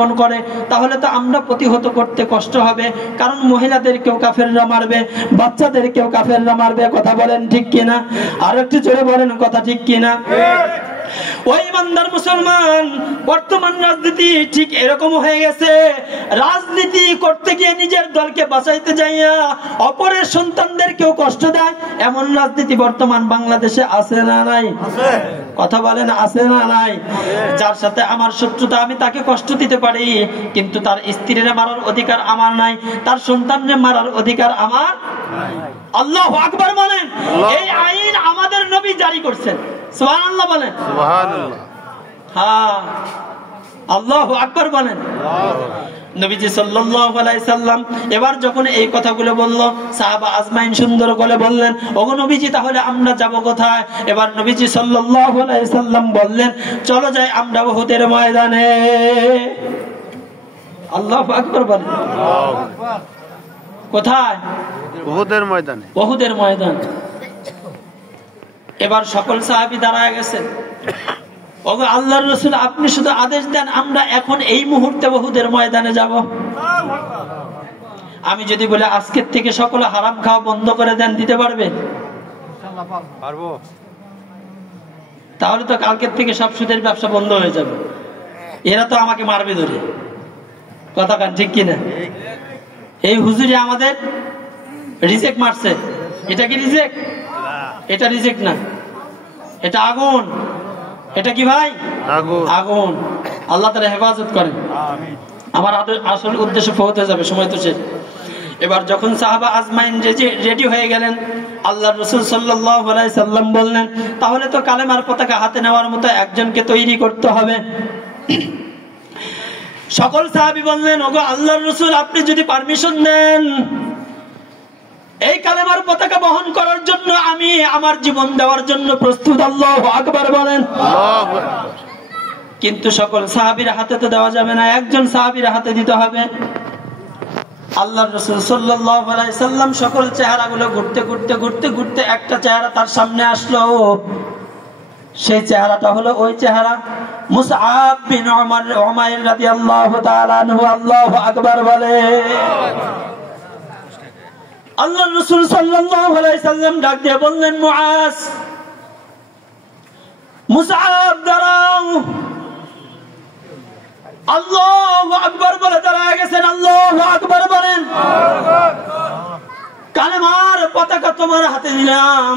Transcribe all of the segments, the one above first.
মন করে, তাহলে তো আমরা প্রতিহত করতে কষ্ট হবে, কারণ মহিলাদেরকেও কাফেররা মারবে, বাচ্চাদেরকেও কাফেররা মারবে। কথা বলেন ঠিক কিনা? আর একটু জোরে বলেন কথা ঠিক কিনা? ওই ইমানদার মুসলমান, বর্তমান রাজনীতি ঠিক এরকম হয়ে গেছে। রাজনীতি করতে গিয়ে নিজের দলকে বাঁচাইতে যাইয়া অপরের সন্তানদেরকেও কষ্ট দেয়, এমন রাজনীতি বর্তমান বাংলাদেশে আছে না নাই? কথা বলেন আছে না নাই? যার সাথে আমার শত্রুতা, আমি তাকে কষ্ট দিতে পারি, কিন্তু তার স্ত্রীরে মারার অধিকার আমার নাই, তার সন্তানরে মারার অধিকার আমার। আল্লাহু আকবার বলেন। এই আইন আমাদের নবী জারি করছেন। সুবহানাল্লাহ বলেন। সুবহানাল্লাহ। হ্যাঁ, আল্লাহু আকবার বলেন। নবীজি সাল্লাল্লাহু আলাইহি সাল্লাম এবার যখন এই কথাগুলো বলল, সাহাবা আজমাইন সুন্দর করে বললেন, ওগো নবীজি, তাহলে আমরা যাব কোথায়? এবার নবীজি সাল্লাল্লাহু আলাইহি সাল্লাম বললেন, চলো যাই আমরা উহুদের ময়দানে। আল্লাহু আকবার বলেন। কোথায়? উহুদের ময়দানে। উহুদের ময়দান। এবার সকল সাহাবী দাঁড়ায় গেছেন। ওগো আল্লাহর রাসূল, আপনি শুধু আদেশ দেন, আমরা এখন এই মুহূর্তে উহুদের ময়দানে যাব। আমি যদি বলে আজকের থেকে সকলে হারাম খাওয়া বন্ধ করে দেন, দিতে পারবেন? ইনশাআল্লাহ পারবো। তাহলে তো কালকের থেকে সব সুদের ব্যবসা বন্ধ হয়ে যাবে। এরা তো আমাকে মারবে ধরে। কথা কান ঠিক কিনা? এই হুজুরি আমাদের রিজেক্ট মারছে। এটা কি রিজেক্ট? এটা রিজেক্ট না, এটা আগুন। এটা কি ভাই? আগুন। আল্লাহ তাআলা হেফাজত করেন। আমার আসল উদ্দেশ্য ফৌত হয়ে যাবে, সময় তো শেষ। এবার যখন সাহাবা আজমাইন রেডি হয়ে গেলেন, আল্লাহর রাসূল সাল্লাল্লাহু আলাইহি সাল্লাম বললেন, তাহলে তো কালেমার পতাকা হাতে নেওয়ার মতো একজনকে তৈরি করতে হবে। সকল সাহাবী বললেন, ওগো আল্লাহর রাসূল, আপনি যদি পারমিশন দেন, এই কালেমার পতাকা বহন করার জন্য আমি আমার জীবন দেওয়ার জন্য প্রস্তুত। আল্লাহু আকবার বলেন। কিন্তু সকল সাহাবীর হাতে তো দেওয়া যাবে না, একজন সাহাবীর হাতে দিতে হবে। আল্লাহর রাসূল সাল্লাল্লাহু আলাইহি সাল্লাম সকল চেহারাগুলো ঘুরতে ঘুরতে ঘুরতে ঘুরতে একটা চেহারা তার সামনে আসলো। সেই চেহারাটা হলো ওই চেহারা মুসআব বিন উমাইর রাদিয়াল্লাহু তাআলা আনহু। আল্লাহু আকবার বলে। আল্লাহর রাসূল সাল্লাল্লাহু আলাইহি সাল্লাম ডাক দিয়ে বললেন, মুআজ, মুসআব দাঁড়াও। আল্লাহু আকবার বলে দাঁড়ায় গেছেন। আল্লাহু আকবার বলেন। কালেমার পতাকা তোমার হাতে দিলাম।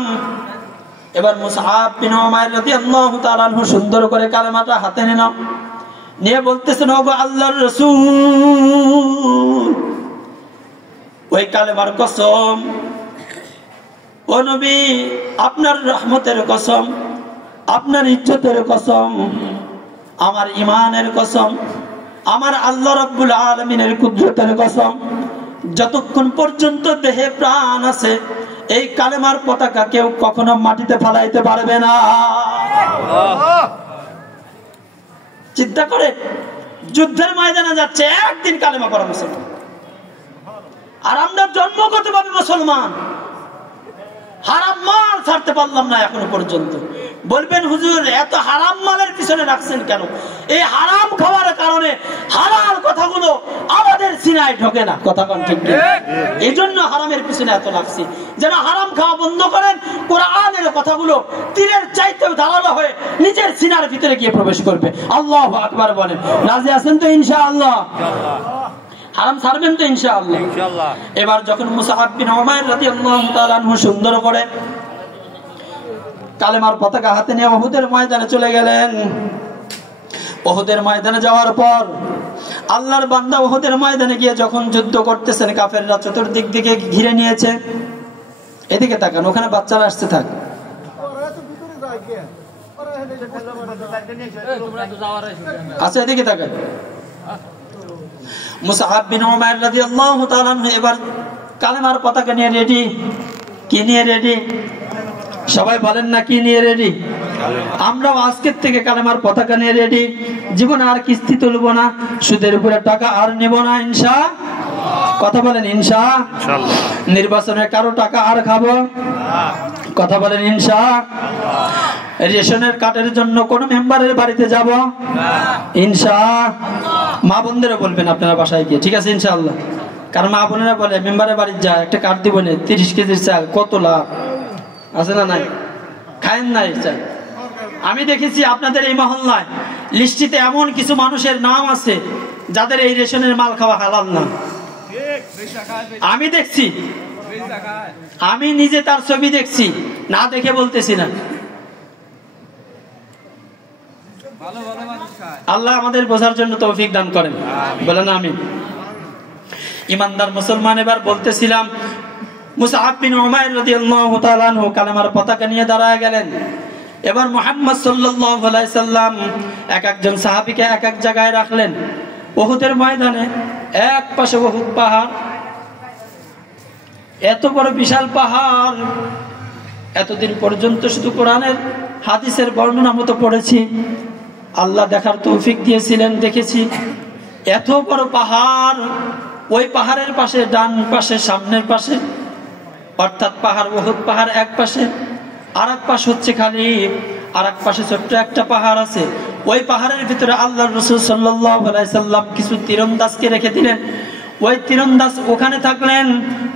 এবার মুসআব বিন উমাইর রাদিয়াল্লাহু তাআলা আনহু সুন্দর করে কালেমাটা হাতে নিল, নিয়ে বলতেছেন, ওগো আল্লাহর রাসূল, ওই কালেমার কসম, ও নবী, আপনার রহমতের কসম, আপনার ইজ্জতের কসম, আমার ঈমানের কসম, আমার আল্লাহ রাব্বুল আলামিনের কুদরতের কসম, যতক্ষণ পর্যন্ত দেহে প্রাণ আছে এই কালেমার পতাকা কেউ কখনো মাটিতে ফেলাইতে পারবে না। চিন্তা করে, যুদ্ধের ময়দানে যাচ্ছে, একদিন কালেমা পড়া মুসলমান, আর আমরা জন্মগতভাবে মুসলমান, হারাম মাল ছাড়তে পারলাম না এখনো পর্যন্ত। বলবেন, হুজুর এত হারাম মালের পিছনে রাখছেন কেন? এই হারাম খাওয়ার কারণে হালাল কথাগুলো আমাদের সিনায় ঢোকে না। কথা কোন ঠিক না? এই জন্য হারামের পিছনে এত লাগছে, যেন হারাম খাওয়া বন্ধ করেন, কোরআনের কথাগুলো তীরের চাইতেও ধারালো হয়ে নিজের সিনার ভিতরে গিয়ে প্রবেশ করবে। আল্লাহু আকবার বলেন। রাজি আছেন তো ইনশাআল্লাহ? হারাম ছাড়বেন তো ইনশাআল্লাহ? এবার যখন মুসআব বিন উমাইর রাদিয়াল্লাহু তাআলা আনহু সুন্দর করে কালেমার পতাকা হাতে নিয়ে উহুদের ময়দানে চলে গেলেন। উহুদের ময়দানে যাওয়ার পর আল্লাহর বান্দা উহুদের ময়দানে গিয়ে যখন যুদ্ধ করতেছেন, কাফেররা চতুর্দিক দিকে ঘিরে নিয়েছে। এদিকে তাকান, ওখানে বাচ্চারা আসছে, থাক। আচ্ছা, এদিকে তাকান। মুসআব বিন উমাইর রাদিয়াল্লাহু তাআলা আনহু এবার কালেমার পতাকা নিয়ে রেডি। কি নিয়ে রেডি? সবাই বলেন না, কি নিয়ে রেডি? আমরাও আজকের থেকে কালেমার পতাকা নিয়ে রেডি। জীবনে আর কিস্তি তুলবো না, সুদের উপরে টাকা আর নেব না, ইনশাআল্লাহ। কথা বলেন ইনশাআল্লাহ। নির্বাচনে কারো টাকা আর খাবো? কথা বলেন ইনশাআল্লাহ। রেশনের কার্ডের জন্য কোন মেম্বারের বাড়িতে যাব ইনশাআল্লাহ। মা বোনদেরও বলবেন আপনারা বাসায় গিয়ে, ঠিক আছে ইনশাআল্লাহ। কারণ মা বোনেরা বলে মেম্বারের বাড়ি যায় একটা কার্ড দিব না, 30 কেজির চাল কত লাভ আছে না নাই, খায়েন নাই চাল। আমি দেখেছি আপনাদের এই মহল্লায় লিস্টিতে এমন কিছু মানুষের নাম আছে যাদের এই রেশনের মাল খাওয়া হালাল না। আমি দেখছি, আমি নিজে তার ছবি দেখছি, না দেখে বলতেছি না। আল্লাহ আমাদের বোঝার জন্য তৌফিক দান করেন, বলেন আমিন। ইমানদার মুসলমান, এবার বলতেছিলাম মুসআব বিন উমাইর রাদিয়াল্লাহু তাআলা আনহু কালেমার পতাকা নিয়ে দাঁড়ায় গেলেন। এবার মুহাম্মদ সাল্লাল্লাহু আলাইহি সাল্লাম এক একজন সাহাবীকে এক এক জায়গায় রাখলেন। উহুদের ময়দানে এক পাশে উহুদ পাহাড়, এত বড় বিশাল পাহাড়, এতদিন পর্যন্ত শুধু কোরআনের হাদিসের বর্ণনা মতো পড়েছি, আল্লাহ দেখার তৌফিক দিয়েছিলেন, দেখেছি এত বড় পাহাড়। ওই পাহাড়ের পাশে ডান পাশে সামনের পাশে, অর্থাৎ পাহাড় উহুদ পাহাড় এক পাশে, আর এক পাশ হচ্ছে খালি, আর এক পাশে ছোট্ট একটা পাহাড় আছে। ওই পাহাড়ের ভিতরে আল্লাহর রাসূল সাল্লাল্লাহু আলাইহি সাল্লাম কিছু তীরন্দাজকে রেখে দিলেন। ওই তীরন্দাজ ওখানে থাকলেন।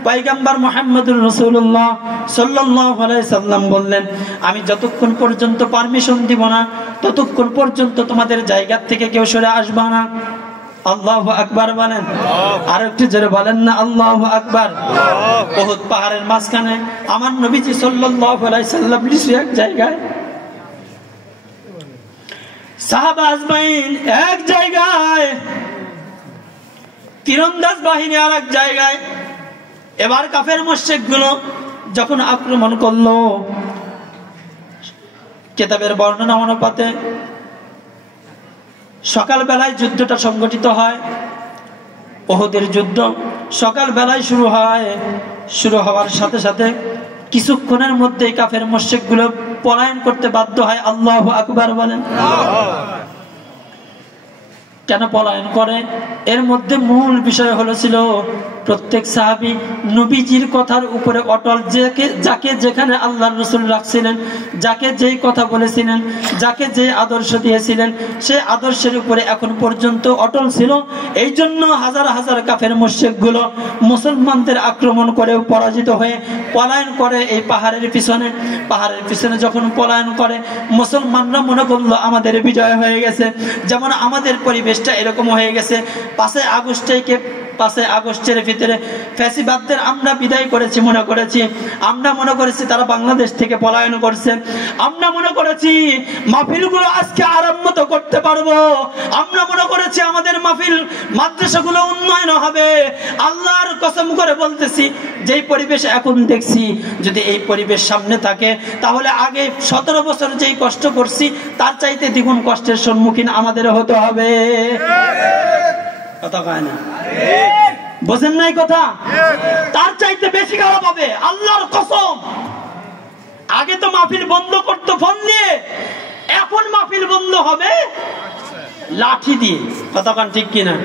পয়গম্বর মুহাম্মদুর রাসূলুল্লাহ সাল্লাল্লাহু আলাইহি সাল্লাম বললেন, আমি যতক্ষণ পর্যন্ত পারমিশন দিব না ততক্ষণ পর্যন্ত তোমাদের জায়গা থেকে কেউ সরে আসবে না। আল্লাহু আকবার বলেন, আর একটু জোরে বলেন না আল্লাহু আকবার। উহুদ পাহাড়ের মাঝখানে আমার নবীজি সাল্লাল্লাহু আলাইহি সাল্লাম নিচে এক জায়গায়, সাহাবা আজমাইন এক জায়গায়, তীরন্দাজ বাহিনী আর এক জায়গায়। এবার কাফের মুশরিকগুলো যখন আক্রমণ করলো, কিতাবের বর্ণনা অনুপাতে সকাল বেলায় যুদ্ধটা সংগঠিত হয়। উহুদের যুদ্ধ সকাল বেলায় শুরু হয়। শুরু হওয়ার সাথে সাথে কিছুক্ষণের মধ্যেই কাফের মুশরিকগুলো পলায়ন করতে বাধ্য হয়। আল্লাহু আকবার বলেন। কেন পলায়ন করে? এর মধ্যে মূল বিষয় ছিল প্রত্যেক সাহাবী নবীজির কথার উপরে অটল, যাকে যেখানে আল্লাহর রাসূল রাখছিলেন, যাকে যেই কথা বলেছিলেন, যাকে যে আদর্শ দিয়েছিলেন, সেই আদর্শের উপরে এখন পর্যন্ত অটল ছিল। এই জন্য হাজার হাজার কাফের মুশরিকগুলো মুসলমানদের আক্রমণ করেও পরাজিত হয়ে পলায়ন করে এই পাহাড়ের পিছনে। পাহাড়ের পিছনে যখন পলায়ন করে, মুসলমানরা মনে করলো আমাদের বিজয় হয়ে গেছে। যেমন আমাদের পরিবেশটা এরকম হয়ে গেছে, 5 আগস্টের ভিতরে ফ্যাসিবাদদের আমরা বিদায় করেছি মনে করেছি। আমরা মনে করেছি তারা বাংলাদেশ থেকে পলায়ন করছে। আমরা মনে করেছি মাহফিলগুলো আজকে আরম্ভ করতে পারবো। আমরা মনে করেছি আমাদের মাহফিল মাদ্রাসাগুলো উন্নয়ন হবে। আল্লাহর কসম করে বলতেছি, যেই পরিবেশ এখন দেখছি, যদি এই পরিবেশ সামনে থাকে তাহলে আগে 17 বছর যেই কষ্ট করছি তার চাইতে দ্বিগুণ কষ্টের সম্মুখীন আমাদের হতে হবে। কথা কয় না, বোঝেন নাই কথা? তার চাইতে বেশি খারাপ হবে, আল্লাহর কসম। আগে তো মাহফিল বন্ধ করতো ফোন দিয়ে, এখন মাহফিল বন্ধ হবে লাঠি দিয়ে। কথা কন ঠিক কিনা?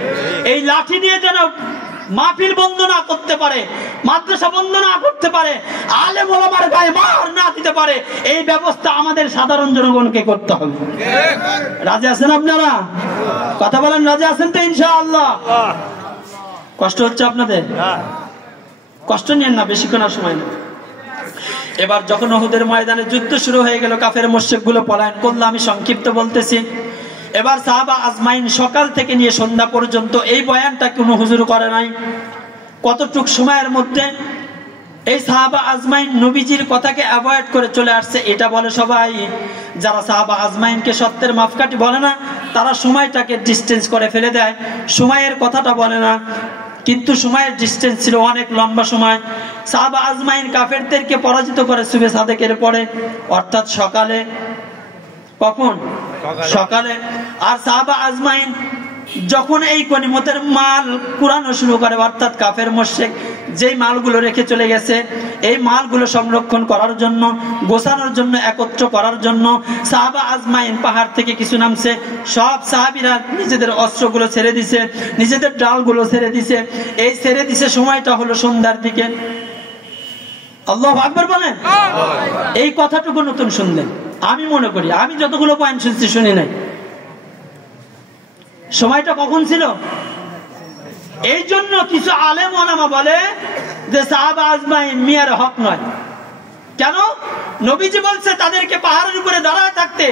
এই লাঠি দিয়ে যেন মাহফিল বন্ধ না করতে পারে, মাদ্রাসা বন্ধ না করতে পারে, আলেম ওলামার গায়ে মার না দিতে পারে, এই ব্যবস্থা আমাদের সাধারণ জনগণকে করতে হবে। রাজি আছেন আপনারা? কথা বলেন, রাজি আছেন তো ইনশাআল্লাহ? কষ্ট হচ্ছে আপনাদের? কষ্ট নিয়েন না, বেশিক্ষণ আর সময় না। এবার যখন উহুদের ময়দানে যুদ্ধ শুরু হয়ে গেল, কাফের মুশরিকগুলো পলায়ন করলো। আমি সংক্ষিপ্ত বলতেছি। এবার সাহাবা আজমাইন সকাল থেকে নিয়ে সন্ধ্যা পর্যন্ত এই বয়ানটা কোনো হুজুর করে নাই। কতটুক সময়ের মধ্যে এই সাহাবা আজমাইন নবীজির কথাকে অ্যাভয়েড করে চলে আসছে, এটা বলে সবাই। যারা সাহাবা আজমাইনকে সত্যের মাপকাঠি বলে না, তারা সময়টাকে ডিস্টেন্স করে ফেলে দেয়, সময়ের কথাটা বলে না। কিন্তু সময়ের ডিস্টেন্স ছিল অনেক লম্বা সময়। সাহাবা আজমাইন কাফেরদেরকে পরাজিত করে সুবে সাদেকের পরে, অর্থাৎ সকালে। কখন? সকালে। আর সাহাবা আজমাইন যখন এই গনিমতের মাল কুড়ানো শুরু করে, অর্থাৎ কাফের মুশরিক যেই মালগুলো রেখে চলে গেছে, এই মালগুলো সংরক্ষণ করার জন্য, গোছানোর জন্য, একত্র করার জন্য সাহাবা আজমাইন পাহাড় থেকে কিছু নামছে। সব সাহাবীরা নিজেদের অস্ত্রগুলো ছেড়ে দিছে, নিজেদের ডালগুলো ছেড়ে দিছে। এই ছেড়ে দিছে সময়টা হলো সন্ধ্যার দিকে। আল্লাহু আকবার বলেন। এই কথাটুকু নতুন শুনলেন। আমি মনে করি, আমি যতগুলো পয়েন্ট শুনছি শুনি নাই। সময়টা কখন ছিল? এই জন্য কিছু আলেম ওলামা বলে যে সাহাবা আজমাইন মিয়ার হক নয়। কেন? নবীজি বলছে তাদেরকে পাহাড়ের উপরে দাঁড়ায় থাকতে,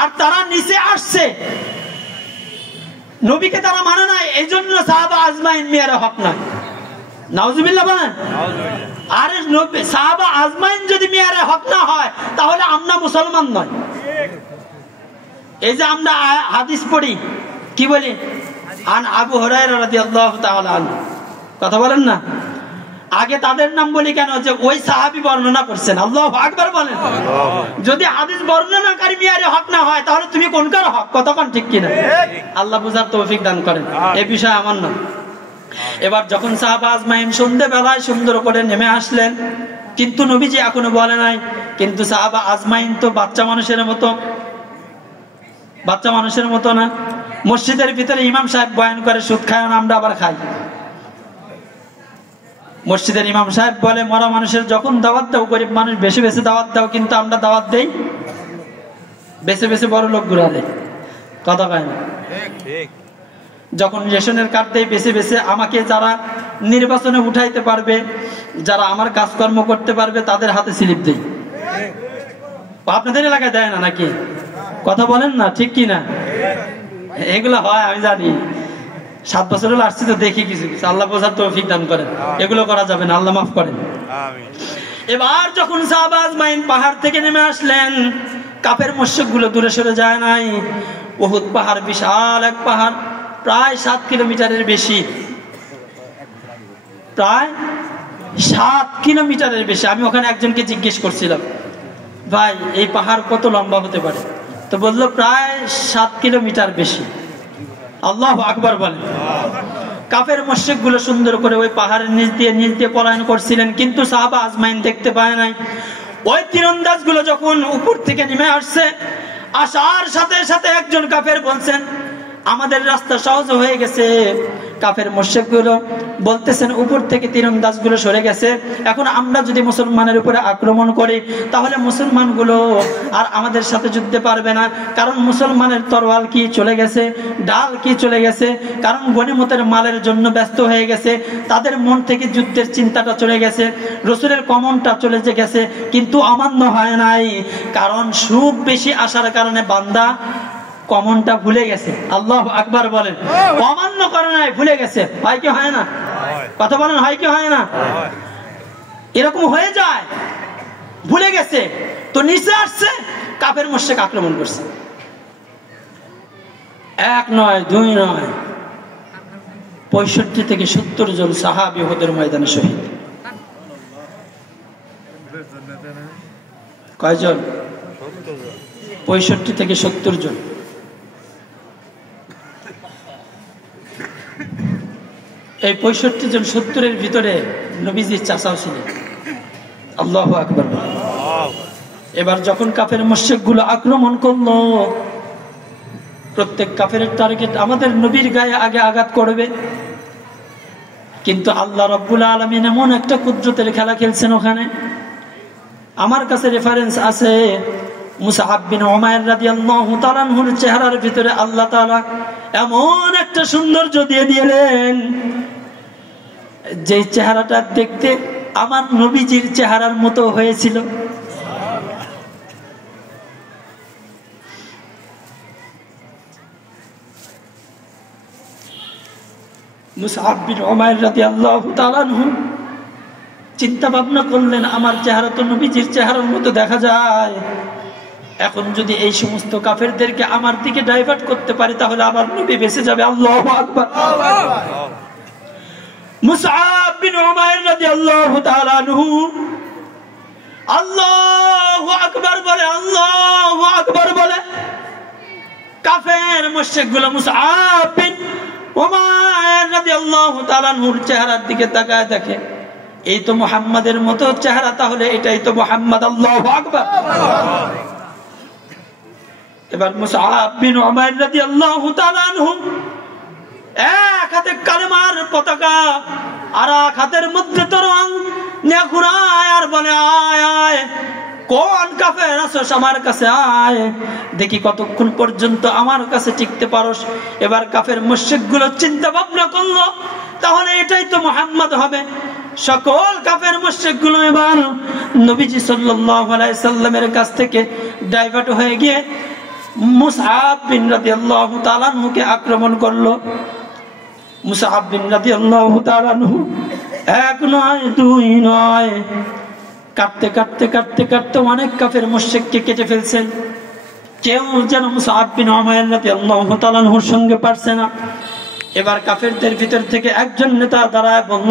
আর তারা নিচে আসছে, নবীকে তারা মানে নাই, এই জন্য সাহাবা আজমাইন মিয়ার হক নয়। নাউজুবিল্লাহ বলেন। আরে সাহাবা আজমাইন যদি মিয়ার হক না হয় তাহলে আমরা মুসলমান নয়। এই যে আমরা হাদিস পড়ি, কি বলি? আন আবু হুরায়রা রাদিয়াল্লাহু তাআলা আনহু, কথা বলেন না? আগে তাদের নাম বলি কেন? যে ওই সাহাবী বর্ণনা করছেন। আল্লাহু আকবার বলেন। যদি হাদিস বর্ণনাকারী মিয়ারে হক না হয় তাহলে তুমি কোনকার হক? কতক্ষণ ঠিক কিনা? আল্লাহ বুঝার তৌফিক দান করেন। এই বিষয় আমার না। এবার যখন সাহাবা আজমাইন সন্ধ্যেবেলায় সুন্দর করে নেমে আসলেন, কিন্তু নবীজি এখনো বলে নাই কিন্তু সাহাবা আজমাইন তো বাচ্চা মানুষের মতো না। মসজিদের ভিতরে ইমাম সাহেব বয়ান করে সুদ খায় না, আমরা আবার খাই। মসজিদের ইমাম সাহেব বলে মরা মানুষের যখন দাওয়াত দাও, গরিব মানুষ বেশি বেশি দাওয়াত দাও, কিন্তু আমরা দাওয়াত দেই বেশি বেশি বড় লোক ঘুরালে, কথা কয় না। যখন রেশনের কার্ড দেয় বেশি বেশি, আমাকে যারা নির্বাচনে উঠাইতে পারবে, যারা আমার কাজকর্ম করতে পারবে তাদের হাতে স্লিপ দেই। আপনাদের এলাকায় দেয় না নাকি? কথা বলেন না, ঠিক কি না? এগুলো হয় আমি জানি, 7 বছর হলো আসছি তো দেখি কিছু কিছু। আল্লাহ বোঝার তৌফিক দান করেন। এগুলো করা যাবে না, আল্লাহ মাফ করেন। এবার যখন সাহাবা আজমাইন পাহাড় থেকে নেমে আসলেন, কাফের মুশরিকগুলো দূরে সরে যায় নাই। উহুদ পাহাড় বিশাল এক পাহাড়, প্রায় 7 কিলোমিটারের বেশি, প্রায় 7 কিলোমিটারের বেশি। আমি ওখানে একজনকে জিজ্ঞেস করছিলাম, ভাই এই পাহাড় কত লম্বা হতে পারে? তো বললো প্রায় 7 কিলোমিটার বেশি। আল্লাহু আকবার বলেন। কাফের মুশরিকগুলো সুন্দর করে ওই পাহাড়ের নিচ দিয়ে পলায়ন করছিলেন, কিন্তু সাহাবা আজমাইন দেখতে পায় নাই। ওই তীরন্দাজগুলো যখন উপর থেকে নেমে আসছে, আসার সাথে সাথে একজন কাফের বলছেন আমাদের রাস্তা সহজ হয়ে গেছে। কাফের মুশরিকগুলো বলতেছেন উপর থেকে তীরন্দাজগুলো সরে গেছে, এখন আমরা যদি মুসলমানের উপরে আক্রমণ করি তাহলে মুসলমানগুলো আর আমাদের সাথে যুদ্ধে পারবে না, কারণ মুসলমানের তরোয়াল কি চলে গেছে, ডাল কি চলে গেছে, কারণ গনিমতের মালের জন্য ব্যস্ত হয়ে গেছে। তাদের মন থেকে যুদ্ধের চিন্তাটা চলে গেছে, রাসূলের কমনটা চলে গেছে, কিন্তু অমান্য হয় নাই, কারণ সুখ বেশি আসার কারণে বান্দা কমনটা ভুলে গেছে। আল্লাহু আকবার বলেন। অমান্য করে নাই, ভুলে গেছে। হয় কি হয় না? কথা বলেন, হয় কি হয় না? এরকম হয়ে যায়, ভুলে গেছে। তো নিচে আসছে, কাফের মুশরিক আক্রমণ করছে। 1 নয় 2 নয়, 65 থেকে 70 জন সাহাবী উহুদের ময়দানে শহীদ। কয়জন? 65 থেকে 70 জন। এই 65 জন 70-এর ভিতরে নবীজির চাচাও ছিলেন। আল্লাহু আকবার। এবার যখন কাফের মুশরিকগুলো আক্রমণ করলো, প্রত্যেক কাফের টার্গেট আমাদের নবীর গায়ে আগে আঘাত করবে, কিন্তু আল্লাহ রাব্বুল আলামিন এমন একটা কুদরতের খেলা খেলছেন ওখানে। আমার কাছে রেফারেন্স আছে, মুসআব বিন উমাইর রাদিয়াল্লাহু তাআলা আনহুর চেহারার ভিতরে আল্লাহ তাআলা এমন একটা সৌন্দর্য দিয়ে দিলেন, যে চেহারাটা দেখতে আমার নবীজির চেহারার মতো হয়েছিল। মুসআব বিন উমাইর রাদিয়াল্লাহু তাআলা আনহু চিন্তা ভাবনা করলেন, আমার চেহারা তো নবীজির চেহারার মতো দেখা যায়, এখন যদি এই সমস্ত কাফেরদেরকে আমার দিকে ডাইভার্ট করতে পারি তাহলে আমার নবী বেঁচে যাবে। আল্লাহু আকবার। মুসআব বিন উমাইর রাদিয়াল্লাহু তাআলা আনহু আল্লাহু আকবার বলে, আল্লাহু আকবার বলে। কাফের মুশরিকগুলো মুসআব বিন উমাইর রাদিয়াল্লাহু তাআলা আনহুর চেহারার দিকে তাকায় দেখে, এই তো মুহাম্মাদের মতো চেহারা, তাহলে এটাই তো মুহাম্মদ। আল্লাহু আকবার। এবার মুসআব বিন উমাইর রাদিয়াল্লাহু তাআলা আনহু এক হাতে কালেমার পতাকা আর এক হাতের মধ্যে তরবারি নিয়ে ঘুরায় আর বলে, আয় আয়, কোন কাফের আছোস আমার কাছে আয়, দেখি কতক্ষণ পর্যন্ত আমার কাছে টিকতে পারোস। এবার কাফের মুশরিক গুলো চিন্তা ভাবনা করলো, তাহলে এটাই তো মুহাম্মদ হবে। সকল কাফের মুশরিক গুলো এবার নবীজি সাল্লাল্লাহু আলাইহি সাল্লামের কাছ থেকে ডাইভার্ট হয়ে গিয়ে মুসআব বিন রাদিয়াল্লাহু তাআলা আনহুকে আক্রমণ করলো। মুসআব বিন রাদিয়াল্লাহু তাআলা আনহু এক নয় দুই নয়, কাটতে কাটতে কাটতে কাটতে অনেক কাফের মুশরিককে কেটে ফেলছেন। কেউ যেন মুসআব বিন উমাইর রাদিয়াল্লাহু তাআলা আনহুর সঙ্গে পারছে না। এবার কাফেরদের ভিতর থেকে একজন নেতা দাঁড়ায় বলল,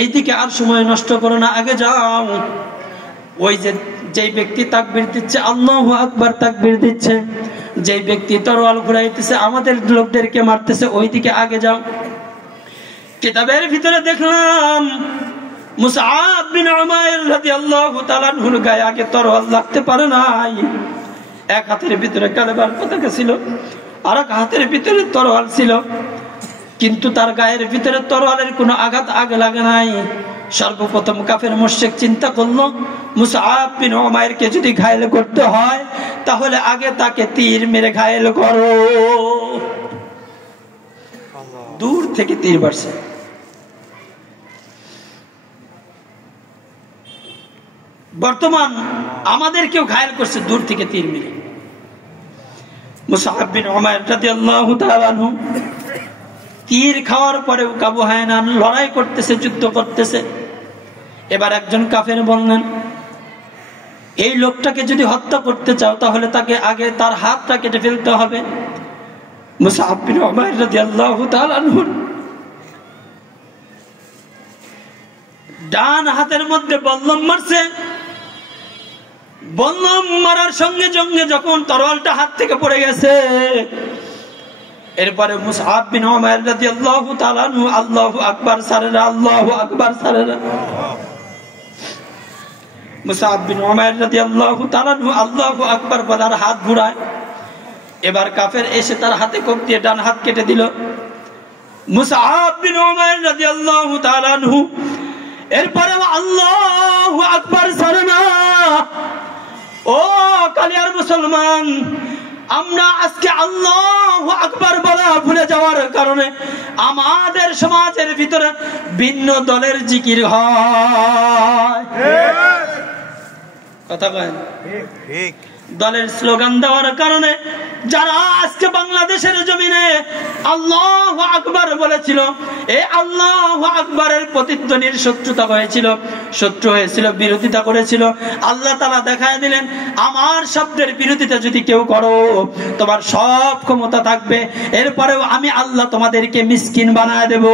এইদিকে আর সময় নষ্ট করো না, আগে যাও। ওই যে ব্যক্তি তাকবীর দিচ্ছে, আল্লাহু আকবার তাকবীর দিচ্ছে, যে ব্যক্তি তরোয়াল ঘুরাইতেছে, আমাদের লোকদেরকে মারতেছে, ওইদিকে আগে যাও। কিতাবের ভিতরে দেখলাম মুসআব বিন উমাইর রাদিয়াল্লাহু তাআলা আনহুর গায়ে আগে তরোয়াল লাগতে পারে নাই। এক হাতের ভিতরে কালেমার পতাকা ছিল, আর এক হাতের ভিতরে তরোয়াল ছিল, কিন্তু তার গায়ের ভিতরে তরোয়ালের কোনো আঘাত আগে লাগে নাই। সর্বপ্রথম কাফের মুশরিক চিন্তা করলো, মুসআব বিন উমাইরকে যদি ঘায়েল করতে হয় তাহলে আগে তাকে তীর মেরে ঘায়েল করো। দূর থেকে তীর মারছে। বর্তমান আমাদের কেউ ঘায়েল করছে দূর থেকে তীর মেরে। মুসআব বিন উমাইর রাদিয়াল্লাহু তাআলা আনহু তীর খাওয়ার পরেও কাবু হয় না, লড়াই করতেছে, যুদ্ধ করতেছে। এবার একজন কাফের বললেন, এই লোকটাকে যদি হত্যা করতে চাও তাহলে তাকে আগে তার হাতটা কেটে ফেলতে হবে। মুসআব বিন উমাইর রাদিয়াল্লাহু তাআলা আনহু ডান হাতের মধ্যে বল্লম মারছে। বল্লম মারার সঙ্গে সঙ্গে যখন তরোয়ালটা হাত থেকে পড়ে গেছে, এরপরে মুসআব বিন উমাইর রাদিয়াল্লাহু তাআলা আনহু আল্লাহু আকবার সারেরা, আল্লাহু আকবার সারেরা। মুসআব বিন উমাইর রাদিয়াল্লাহু তাআলা আনহু আল্লাহু আকবার বলার হাত ঘুরায়। এবার কাফের এসে তার হাতে কোপ দিয়ে ডান হাত কেটে দিল। মুসআব বিন উমাইর রাদিয়াল্লাহু তাআলা আনহু এরপরে আল্লাহু আকবার সারেনা। ও কালিয়ার মুসলমান, আমরা আজকে আল্লাহু আকবার বলা ভুলে যাওয়ার কারণে আমাদের সমাজের ভিতরে ভিন্ন দলের জিকির হয়। কথা বলেন, দলের স্লোগান দেওয়ার কারণে যারা আজকে বাংলাদেশের জমিনে আল্লাহু আকবার বলেছিল, এই আল্লাহু আকবারের প্রতিধ্বনির শত্রুতা হয়েছিল, শত্রু হয়েছিল, বিরোধিতা করেছিল। আল্লাহ তাআলা দেখায় দিলেন, আমার শব্দের বিরোধিতা যদি কেউ করো তোমার সব ক্ষমতা থাকবে, এরপরেও আমি আল্লাহ তোমাদেরকে মিসকিন বানায় দেব।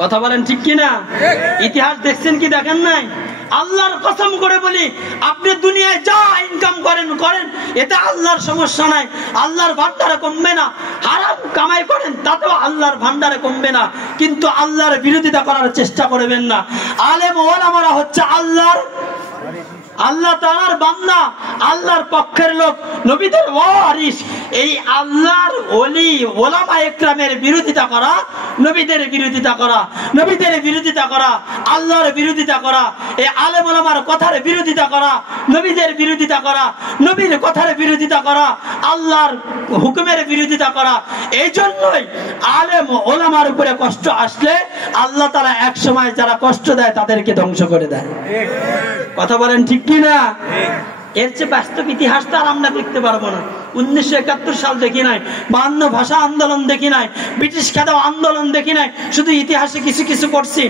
কথা বলেন ঠিক কিনা? ইতিহাস দেখছেন কি দেখেন নাই? আল্লাহর কসম করে বলি, আপনি দুনিয়ায় যা ইনকাম করেন করেন, এতে আল্লাহর সমস্যা নাই, আল্লাহর ভান্ডারে কমবে না। হারাম কামাই করেন, তাতেও আল্লাহর ভান্ডারে কমবে না, কিন্তু আল্লাহর বিরোধিতা করার চেষ্টা করবেন না। আলেম ওলামারা হচ্ছে আল্লাহ তাআলার বান্দা, আল্লাহর পক্ষের লোক, নবীদের ওয়ারিস। এই আল্লাহর ওলি ওলামা ইকরামের বিরোধিতা করা, নবীদের বিরোধিতা করা, নবীদের বিরোধিতা করা, আল্লাহর বিরোধিতা করা, এই আলেম ওলামার কথার বিরোধিতা করা, নবীদের বিরোধিতা করা, নবীর কথার বিরোধিতা করা, আল্লাহর হুকুমের বিরোধিতা করা। এই জন্যই আলেম ওলামার উপরে কষ্ট আসলে আল্লাহ তাআলা এক সময় যারা কষ্ট দেয় তাদেরকে ধ্বংস করে দেয়। কথা বলেন ঠিক কিনা? এর চেয়ে বাস্তব ইতিহাস তো আর আমরা দেখতে পারবো না। 1971 সাল দেখি নাই, 52 ভাষা আন্দোলন দেখি নাই, ব্রিটিশ খেদাও আন্দোলন দেখি নাই, শুধু ইতিহাসে কিছু কিছু পড়ছি।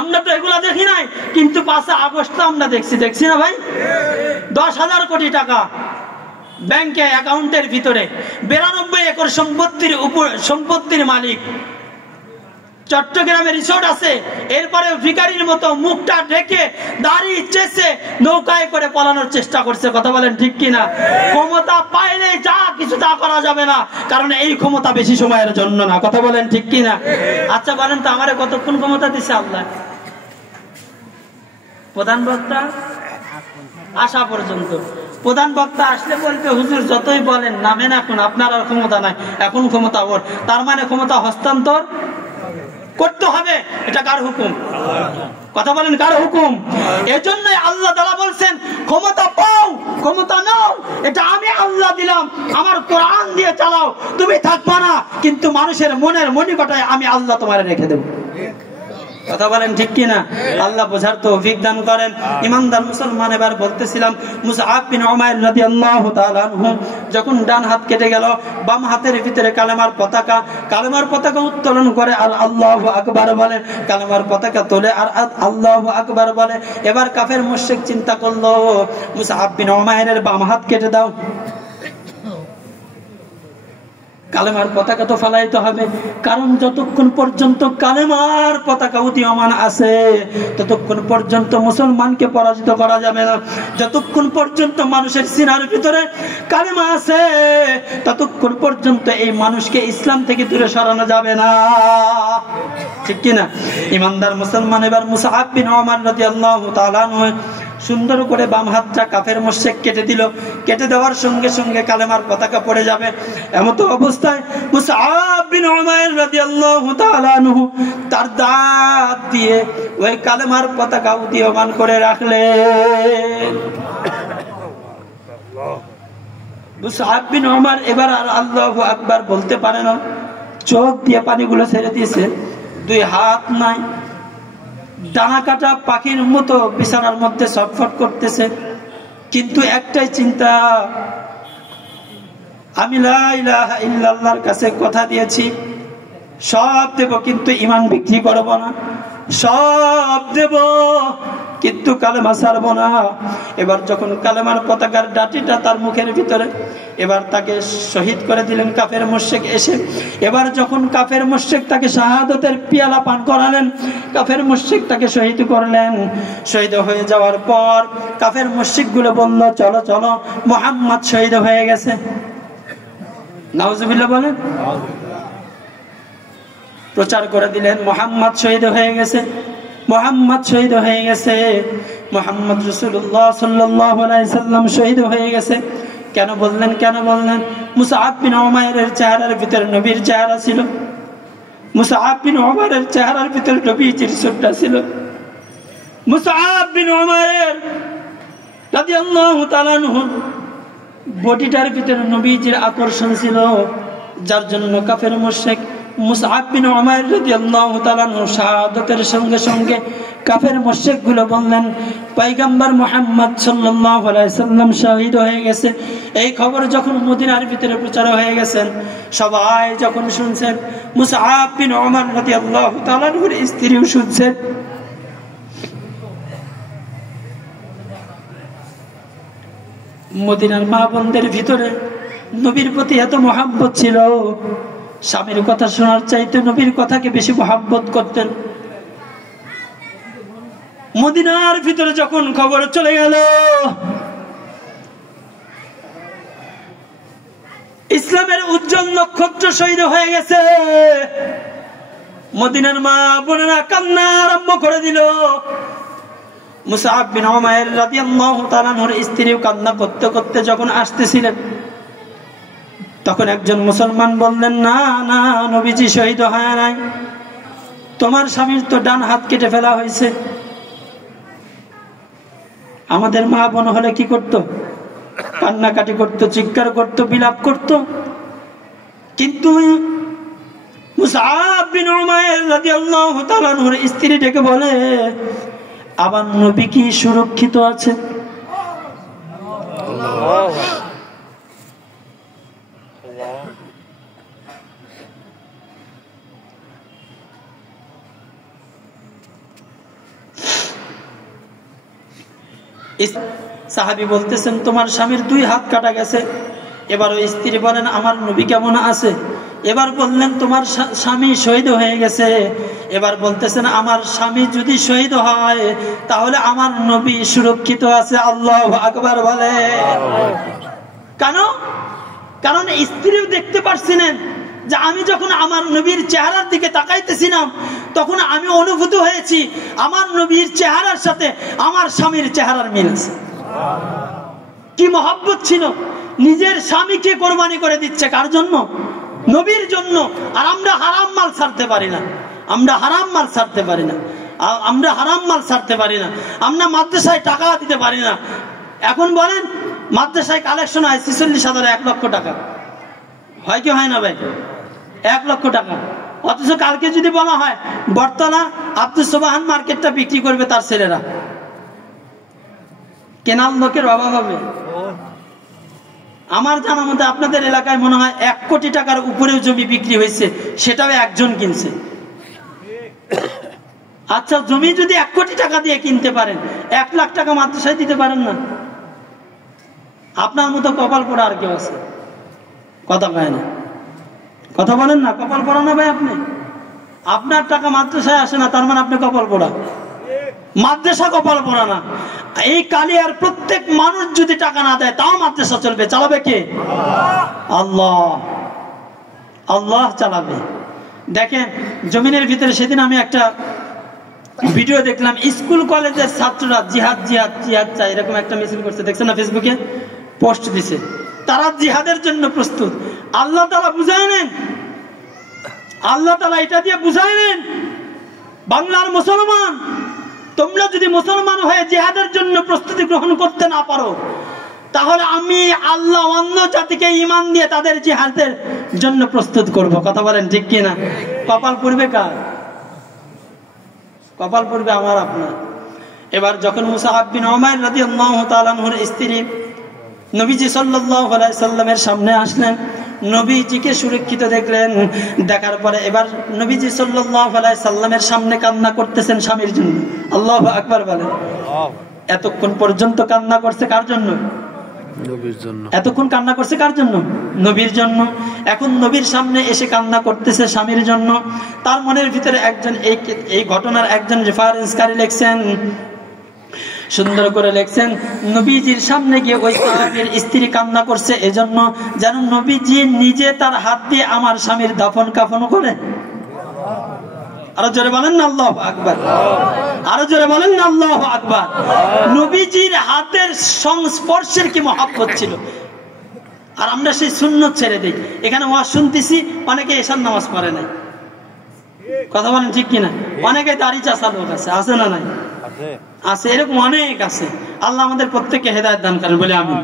আমরা তো এগুলা দেখি নাই, কিন্তু 5 আগস্ট আমরা দেখছি না ভাই? 10,000 কোটি টাকা ব্যাংকে অ্যাকাউন্টের ভিতরে, 92 একর সম্পত্তির মালিক, চট্টগ্রামে রিসোর্ট আছে, এরপরে ভিখারির মতো মুখটা ঢেকে দাড়ি চেষে নৌকায় করে পালানোর চেষ্টা করছে। কথা বলেন ঠিক কিনা? ক্ষমতা পাইলে যা কিছু তা করা যাবে না, কারণ এই ক্ষমতা বেশি সময়ের জন্য না। কথা বলেন ঠিক কিনা? আচ্ছা বলেন তো, আমারে কতক্ষণ ক্ষমতা দিছে আল্লাহ? প্রধান বক্তা আসা পর্যন্ত। প্রধান বক্তা আসলে বলবে, হুজুর যতই বলেন নামেন, এখন আপনার আর ক্ষমতা নাই, এখন ক্ষমতা ওর। তার মানে ক্ষমতা হস্তান্তর করতে হবে। এটা কার হুকুম? কথা বলেন, কার হুকুম? এজন্যই আল্লাহ তাআলা বলছেন ক্ষমতা পাও, ক্ষমতা নাও, এটা আমি আল্লাহ দিলাম, আমার কোরআন দিয়ে চালাও, তুমি থাকবা না, কিন্তু মানুষের মনের মনিকটায় আমি আল্লাহ তোমারে রেখে দেব। কথা বলেন ঠিক কিনা? আল্লাহ বোঝার তৌফিক দান করেন। ইমানদার মুসলমান, এবার বলতেছিলাম মুসআব বিন উমাইর রাদিয়াল্লাহু তাআলা আনহু যখন ডান হাত কেটে গেল, বাম হাতের ভিতরে কালেমার পতাকা উত্তোলন করে আর আল্লাহু আকবার বলে, কালেমার পতাকা তোলে আর আল্লাহু আকবার বলে। এবার কাফের মুশরিক চিন্তা করলো মুসআব বিন উমাইরের বাম হাত কেটে দাও, কালেমার পতাকা তো ফালাইতে হবে, কারণ যতক্ষণ পর্যন্ত কালেমার পতাকা উদীয়মান আছে ততক্ষণ পর্যন্ত মুসলমানকে পরাজিত করা যাবে না। যতক্ষণ পর্যন্ত মানুষের সিনার ভিতরে কালেমা আছে ততক্ষণ পর্যন্ত এই মানুষকে ইসলাম থেকে দূরে সরানো যাবে না, ঠিক কিনা? ইমানদার মুসলমান, এবার মুসআব বিন উমার রাদিয়াল্লাহু তাআলা আনহু সুন্দর করে বাম হাতটা কাফের মুশরিক কেটে দিল। কেটে দেওয়ার সঙ্গে সঙ্গে কালেমার পতাকা পড়ে যাবে। এমত অবস্থায় মুসআব বিন উমাইর রাদিয়াল্লাহু তাআলা আনহু তার দাঁত দিয়ে ওই কালেমার পতাকা উদীয়মান করে রাখলেন। মুসআব বিন উমার এবার আর আল্লাহু আকবার বলতে পারে না, চোখ দিয়ে পানিগুলো ছেড়ে দিয়েছে, দুই হাত নাই, ডানা কাটা পাখির মতো বিছানার মধ্যে ছটফট করতেছে, কিন্তু একটাই চিন্তা, আমি লা ইলাহা ইল্লাল্লাহর কাছে কথা দিয়েছি, সব দেব কিন্তু ঈমান বিক্রি করব না, সব দেব কিন্তু কালেমা ছাড়ব না। এবার যখন কালেমার পতাকার ডাটিটা তার মুখের ভিতরে, এবার তাকে শহীদ করে দিলেন কাফের মুশরিক এসে। এবার যখন কাফের মুশরিক তাকে শাহাদাতের পিয়ালা পান করালেন, কাফের মুশরিক তাকে শহীদ করলেন। শহীদ হয়ে যাওয়ার পর কাফের মুশরিক গুলো বলল, চলো চলো, মুহাম্মদ শহীদ হয়ে গেছে। নাউজুবিল্লাহ বলেন। প্রচার করে দিলেন মুহাম্মদ শহীদ হয়ে গেছে, মুহাম্মদ শহীদ হয়ে গেছে, মুহাম্মদ রাসূলুল্লাহ সাল্লাল্লাহু আলাইহি সাল্লাম শহীদ হয়ে গেছে। কেন বললেন? কেন বললেন? মুসআব বিন উমাইরের চেহারার ভিতরে নবীর চেহারা ছিল, মুসআব বিন উমাইরের চেহারার ভিতরে নবীজির সুন্নাহ ছিল। মুসআব বিন উমাইর রাদিয়াল্লাহু তাআলা আনহু বডিটার ভিতরে নবীজির আকর্ষণ ছিল, যার জন্য কাফের মুশরিক মুসআব বিন উমাইর রাদিয়াল্লাহু তাআলা শাহাদাতের সঙ্গে সঙ্গে কাফের মুশরিক গুলো বললেন পয়গম্বর মুহাম্মদ সাল্লাল্লাহু আলাইহি সাল্লাম শহীদ হয়ে গেছে। এই খবর যখন মদিনার ভিতরে প্রচার হয়ে গেছেন, সবাই যখন শুনছেন, মুসআব বিন উমার রাদিয়াল্লাহু তাআলা এর স্ত্রীও শুনছেন। মদিনার মা বোনদের ভিতরে নবীর প্রতি এত মহব্বত ছিল, স্বামীর কথা শোনার চাইতে নবীর কথাকে বেশি মহব্বত করতেন। মদিনার ভিতরে যখন খবর চলে গেল ইসলামের উজ্জ্বল নক্ষত্র শহীদ হয়ে গেছে, মদিনার মা বোনেরা কান্না আরম্ভ করে দিল। মুসআব বিন উমাইর রাদিয়াল্লাহু তাআলা আনহুর স্ত্রীও কান্না করতে করতে যখন আসতেছিলেন, তখন একজন মুসলমান বললেন, না না, নবীজি শহীদ হয় নাই, তোমার স্বামীর তো ডান হাত কেটে ফেলা হয়েছে। আমাদের মা বোন হলে কি করত? কান্নাকাটি করত, চিৎকার করত, বিলাপ করত। কিন্তু মুসআব বিন উমাইর রাদিয়াল্লাহু তাআলা আনহুর স্ত্রী ডেকে বলে, আমার নবী কি সুরক্ষিত আছে? সাহাবী বলতেছেন, তোমার স্বামীর দুই হাত কাটা গেছে। এবার ওই স্ত্রী বলেন, আমার নবী কেমন আছে? এবার বললেন, তোমার স্বামী শহীদ হয়ে গেছে। এবার বলতেছেন, আমার স্বামী যদি শহীদ হয় তাহলে আমার নবী সুরক্ষিত আছে। আল্লাহু আকবার বলে। কেন? কারণ স্ত্রীও দেখতে পারছিলেন যে আমি যখন আমার নবীর চেহারার দিকে তাকাইতেছিলাম তখন আমি অনুভূত হয়েছি আমার নবীর চেহারার সাথে আমার স্বামীর চেহারার মিল আছে। কি মহব্বত ছিল! নিজের স্বামীকে কোরবানি করে দিচ্ছে কার জন্য? নবীর জন্য। আর আমরা হারাম মাল ছাড়তে পারি না, আমরা হারাম মাল ছাড়তে পারি না, আমরা হারাম মাল ছাড়তে পারি না, আমরা মাদ্রাসায় টাকা দিতে পারি না। এখন বলেন মাদ্রাসায় কালেকশন হয় 46,000, 1 লক্ষ টাকা হয় কি হয় না ভাই? 1 লক্ষ টাকা। অথচ কালকে যদি বলা হয় বটতলা আব্দুল সোবাহান মার্কেটটা বিক্রি করবে তার ছেলেরা, কেনার লোকের অভাব হবে? আমার জানা মতে আপনাদের এলাকায় মনে হয় 1 কোটি টাকার উপরেও জমি বিক্রি হয়েছে, সেটাও একজন কিনছে। আচ্ছা, জমি যদি 1 কোটি টাকা দিয়ে কিনতে পারেন, 1 লাখ টাকা মাদ্রাসায় দিতে পারেন না? আপনার মতো কপাল পোড়া আর কেউ আছে? কথা কয় না, কথা বলেন না। কপাল পোড়া না ভাই আপনি? আপনার টাকা মাদ্রাসায় আসে না, তার মানে আপনি কপাল পোড়া। মাদ্রাসা কপাল পোড়া না। এই কালিয়ার প্রত্যেক মানুষ যদি টাকা না দেয় তাও মাদ্রাসা চলবে। চালাবে কে? আল্লাহ। আল্লাহ চালাবে। দেখেন জমিনের ভিতরে সেদিন আমি একটা ভিডিও দেখলাম, স্কুল কলেজের ছাত্ররা জিহাদ জিহাদ জিহাদ চাই এরকম একটা মিছিল করছে, দেখছেন না? ফেসবুকে পোস্ট দিছে। তারা জিহাদের জন্য প্রস্তুত। আল্লাহ তাআলা বুঝায় নেন, আল্লাহ তাআলা এটা দিয়ে বুঝায় নেন, বাংলার মুসলমান তোমরা যদি মুসলমান হয়ে জিহাদের জন্য প্রস্তুতি গ্রহণ করতে না পারো, তাহলে আমি আল্লাহ অন্য জাতিকে ঈমান দিয়ে তাদের জিহাদের জন্য প্রস্তুত করব। কথা বলেন ঠিক কিনা? কপাল পড়বে কার? কপাল পড়বে আমার আপনার। এবার যখন মুসাআব বিন উমাইর রাদিয়াল্লাহু তাআলা আনহুর স্ত্রী নবীজি সাল্লাল্লাহু আলাইহি সাল্লামের সামনে আসলেন, নবীজিকে সুরক্ষিত দেখলেন। দেখার পরে এবার নবীজি সাল্লাল্লাহু আলাইহি সাল্লামের সামনে কান্না করতেছেন স্বামীর জন্য। আল্লাহু আকবার বলেন। এতক্ষণ পর্যন্ত কান্না করছে কার জন্য? নবীর জন্য। এতক্ষণ কান্না করছে কার জন্য? নবীর জন্য। এখন নবীর সামনে এসে কান্না করতেছে স্বামীর জন্য। তার মনের ভিতরে একজন এই ঘটনার একজন রেফারেন্সকারী লিখছেন, সুন্দর করে লিখছেন, নবীজির সামনে গিয়ে ওই সাহাবীর স্ত্রী কান্না করছে এজন্য যেন নবীজি নিজে তার হাত দিয়ে আমার স্বামীর দাফন কাফন করে। আরো জোরে বলেন না আল্লাহু আকবার। আরো জোরে বলেন না আল্লাহু আকবার। নবীজির হাতের সংস্পর্শের কি মহব্বত ছিল। আর আমরা সেই সুন্নত ছেড়ে দেই। এখানে ওয়াজ শুনতেছি, অনেকে এশার নামাজ পড়ে নাই। কথা বলেন ঠিক কিনা? অনেকে দাড়ি চাষা লোক আছে, আছে না নাই? আছে, এরকম অনেক আছে। আল্লাহ আমাদের প্রত্যেককে হেদায়েত দান করেন বলে আমিন।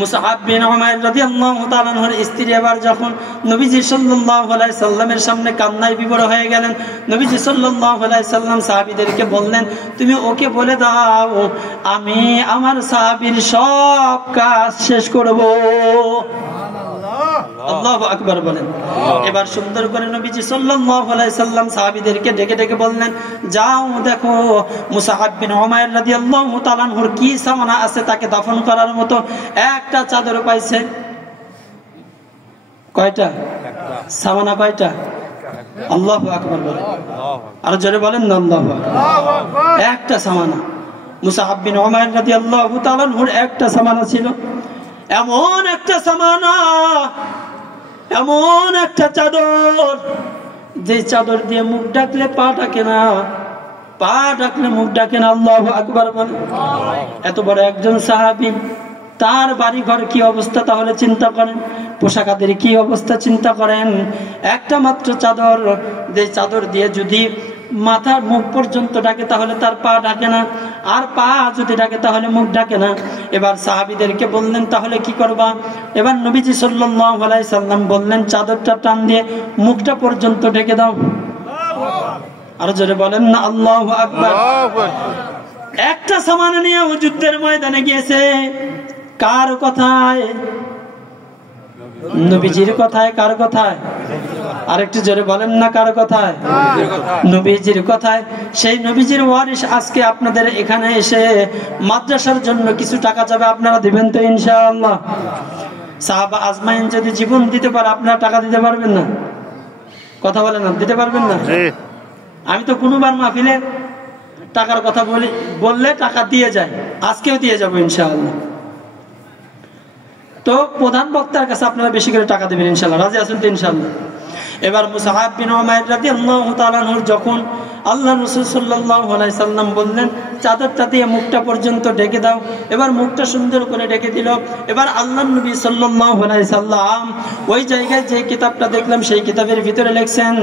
মুসাআব বিন উমাইর রাদিয়াল্লাহু তাআলা আনহুর স্ত্রী এবার যখন নবীজি সাল্লাল্লাহু আলাইহি সাল্লামের সামনে কান্নায় বিভোর হয়ে গেলেন, নবীজি সাল্লাল্লাহু আলাইহি সাল্লাম সাহাবীদেরকে বললেন, তুমি ওকে বলে দাও আমি আমার সাহাবীর সব কাজ শেষ করব। আল্লাহু আকবার বলেন। এবার সুন্দর করে নবীজি সাল্লাল্লাহু আলাইহি সাল্লাম সাহাবীদেরকে ডেকে ডেকে বললেন, যাও দেখো মুসাআব বিন উমাইর রাদিয়াল্লাহু তাআলা আনহুর কি সামানা আছে তাকে দাফন করার মতো। একটা চাদর পাইছে। কয়টা সামানা? কয়টা? আল্লাহু আকবার বলেন। আর জোরে বলেন না আল্লাহু আকবার। একটা সামানা। মুসাআব বিন উমাইর রাদিয়াল্লাহু তাআলা আনহুর একটা সামানা ছিল। এমন একটা সামানা, এমন একটা চাদর, যে চাদর দিয়ে মুখ ডাকলে পা ডাকে না, পা ডাকলে মুখ ডাকে না। আল্লাহু আকবার বলেন। এত বড় একজন সাহাবী, তার বাড়ি ঘর কি অবস্থা তাহলে চিন্তা করেন, পোশাকাদের কি অবস্থা চিন্তা করেন। একটা মাত্র চাদর, যে চাদর দিয়ে যদি মাথার মুখ পর্যন্ত ডাকে তাহলে তার পা ডাকে না, আর পা যদি ডাকে তাহলে মুখ ডাকে না। এবার সাহাবীদেরকে বললেন তাহলে কি করবা? এবার নবীজি সাল্লাল্লাহু আলাইহি সাল্লাম বললেন, চাদরটা টান দিয়ে মুখটা পর্যন্ত ঢেকে দাও। আর জোরে বলেন না আল্লাহু আকবার। একটা সামানা নিয়ে ও যুদ্ধের ময়দানে গিয়েছে। কার কথায়? নবীজির কথায়। কার কথায়? আরেকটু জোরে বলেন না কার কথায়? নবীজির কথায়। সেই নবীজির ওয়ারিস আজকে আপনাদের এখানে এসে মাদ্রাসার জন্য কিছু টাকা যাবে, আপনারা দিবেন তো ইনশাআল্লাহ? সাহাবা আজমাইন যদি জীবন দিতে পারে আপনারা টাকা দিতে পারবেন না? কথা বলেন না, দিতে পারবেন না? আমি তো কোনোবার মাহফিলে টাকার কথা বললে টাকা দিয়ে যায়, আজকেও দিয়ে যাবো ইনশাআল্লাহ। তো প্রধান বক্তার কাছে আপনারা বেশি করে টাকা দেবেন ইনশাআল্লাহ। রাজি আছেন তো ইনশাআল্লাহ? এবার মুসাআব বিন উমাইর রাদিয়াল্লাহু তাআলা আনহু যখন আল্লাহ রাসূল সাল্লাল্লাহু আলাইহি সাল্লাম বললেন চাদরটা দিয়ে মুখটা পর্যন্ত ঢেকে দাও। এবার মুখটা সুন্দর করে ঢেকে দিল। এবার আল্লাহর নবী সাল্লাল্লাহু আলাইহি সাল্লাম ওই জায়গায় যে কিতাবটা দেখলাম সেই কিতাবের ভিতরে লিখছেন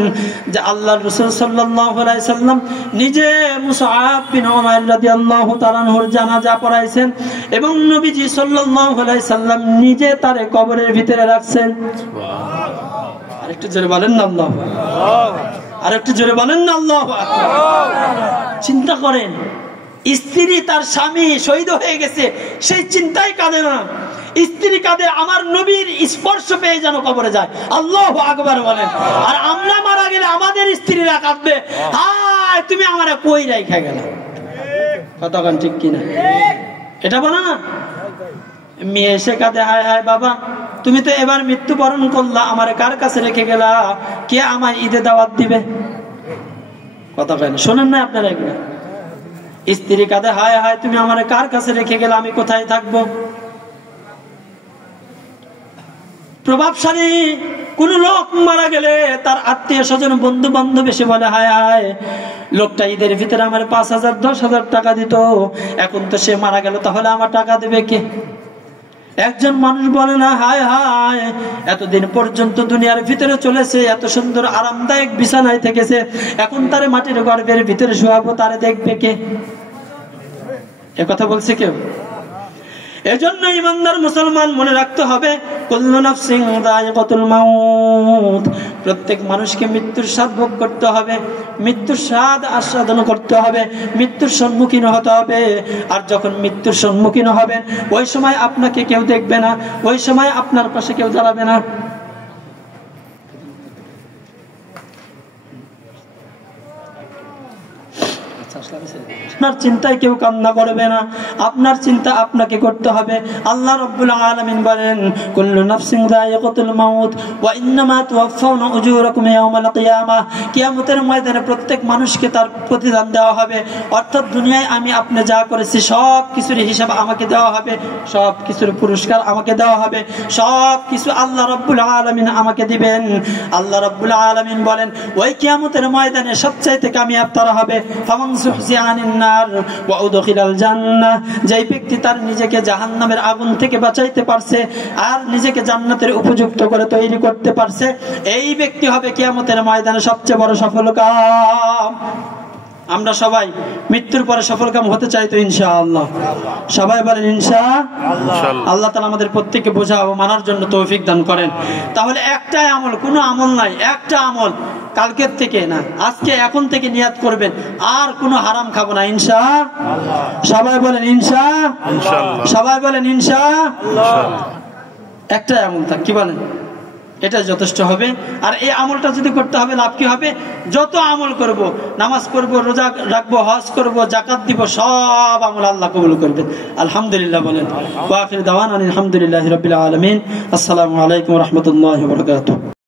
যে আল্লাহর রাসূল সাল্লাল্লাহু আলাইহি সাল্লাম নিজে মুসআব বিন উমাইর রাদিয়াল্লাহু তাআলা আনহুর জানাজা পড়াইছেন এবং নবীজি সাল্লাল্লাহু আলাইহি সাল্লাম নিজে তারে কবরের ভিতরে রাখছেন। আরেকটু জোরে বলেন না আল্লাহু আকবার, আরেকটু জোরে বলেন না আল্লাহু আকবার। চিন্তা করেন, স্ত্রী তার স্বামী শহীদ হয়ে গেছে, সেই চিন্তাই কাঁদে না। স্ত্রী কাঁদে আমার নবীর স্পর্শ পেয়ে যেন কবরে যায়। আল্লাহু আকবার বলেন। আর আমরা মারা গেলে আমাদের স্ত্রীরা কাঁদবে, হায় তুমি আমারে কই রাইখা গেলা। কতক্ষণ ঠিক কিনা? এটা বলো না। মেয়ে এসে কাঁদে, হায় হায় বাবা তুমি তো এবার মৃত্যুবরণ করলা, আমারে কার কাছে রেখে গেলা? কে আমায় ঈদে দাওয়াত দিবে? কথা কেন শোনেন না আপনারা? এগুলো স্ত্রী কাঁদে, হায় হায় তুমি আমারে কার কাছে রেখে গেলা, আমি কোথায় থাকবো? প্রভাবশালী কোন লোক মারা গেলে তার আত্মীয় স্বজন বন্ধু বান্ধব এসে বলে, হায় হায় লোকটা ঈদের ভিতরে আমার 5,000 10,000 টাকা দিত, এখন তো সে মারা গেল, তাহলে আমার টাকা দেবে কে? একজন মানুষ বলে না, হায় হায় এতদিন পর্যন্ত দুনিয়ার ভিতরে চলেছে, এত সুন্দর আরামদায়ক বিছানায় থেকেছে, এখন তারে মাটির গর্ভের ভিতরে শোয়াবো, তারে দেখবে কে? এ কথা বলছে কেউ? এজন্য ইমানদার মুসলমান মনে রাখতে হবে, কুল্লু নাফসিন যায়িকাতুল মাউত, প্রত্যেক মানুষকে মৃত্যুর স্বাদ ভোগ করতে হবে, মৃত্যুর স্বাদ আস্বাদন করতে হবে, মৃত্যুর সম্মুখীন হতে হবে। আর যখন মৃত্যুর সম্মুখীন হবেন ওই সময় আপনাকে কেউ দেখবে না, ওই সময় আপনার পাশে কেউ দাঁড়াবে না। আপনার চিন্তায় কেউ কান্না করবে না, আপনার চিন্তা আপনাকে করতে হবে। আল্লাহ রাব্বুল আলামিন বলেন, কুল্লু নাফসিন যায়িকাতুল মাউত ওয়া ইন্নামা তুওয়াফাউনা উজুরাকুম ইয়াওমাল কিয়ামাহ, কিয়ামতের ময়দানে প্রত্যেক মানুষকে তার প্রতিদান দেওয়া হবে। অর্থাৎ দুনিয়ায় আমি আপনি যা করেছি সব কিছুর হিসাব আমাকে দেওয়া হবে, সব কিছুর পুরস্কার আমাকে দেওয়া হবে, সব কিছু আল্লাহ রাব্বুল আলামিন আমাকে দিবেন। আল্লাহ রাব্বুল আলামিন বলেন, ওই কিয়ামতের ময়দানে সবচাইতে কামিয়াব তারা হবে ফামান যুহজিয়া আনিন নার ওয়া উদখিলাল জান্নাহ, যেই ব্যক্তি তার নিজেকে জাহান্নামের আগুন থেকে বাঁচাইতে পারছে আর নিজেকে জান্নাতের উপযুক্ত করে তৈরি করতে পারছে, এই ব্যক্তি হবে কিয়ামতের ময়দানে সবচেয়ে বড় সফলকাম। আমরা সবাই মৃত্যুর পরে সফলকাম হতে চাই তো ইনশাআল্লাহ? সবাই বলেন ইনশাআল্লাহ। আল্লাহ তাআলা আমাদের প্রত্যেককে বোঝা ও মানার জন্য তৌফিক দান করেন। তাহলে একটাই আমল, কোনো আমল নাই, একটা আমল কালকের থেকে না, আজকে এখন থেকে নিয়াত করবেন আর কোনো হারাম খাবো না ইনশাআল্লাহ। সবাই বলেন ইনশাআল্লাহ, সবাই বলেন ইনশাআল্লাহ। একটাই আমল থাক, কি বলেন? এটা যথেষ্ট হবে। আর এই আমলটা যদি করতে হবে লাভ কি হবে? যত আমল করব, নামাজ করব, রোজা রাখবো, হজ করব, যাকাত দিব, সব আমল আল্লাহ কবুল করবেন। আলহামদুলিল্লাহ বলেন। ওয়া আখির দাওয়ানা আলহামদুলিল্লাহি রাব্বিল আলামিন। আসসালামু আলাইকুম ওয়া রাহমাতুল্লাহি ওয়া বারাকাতুহু।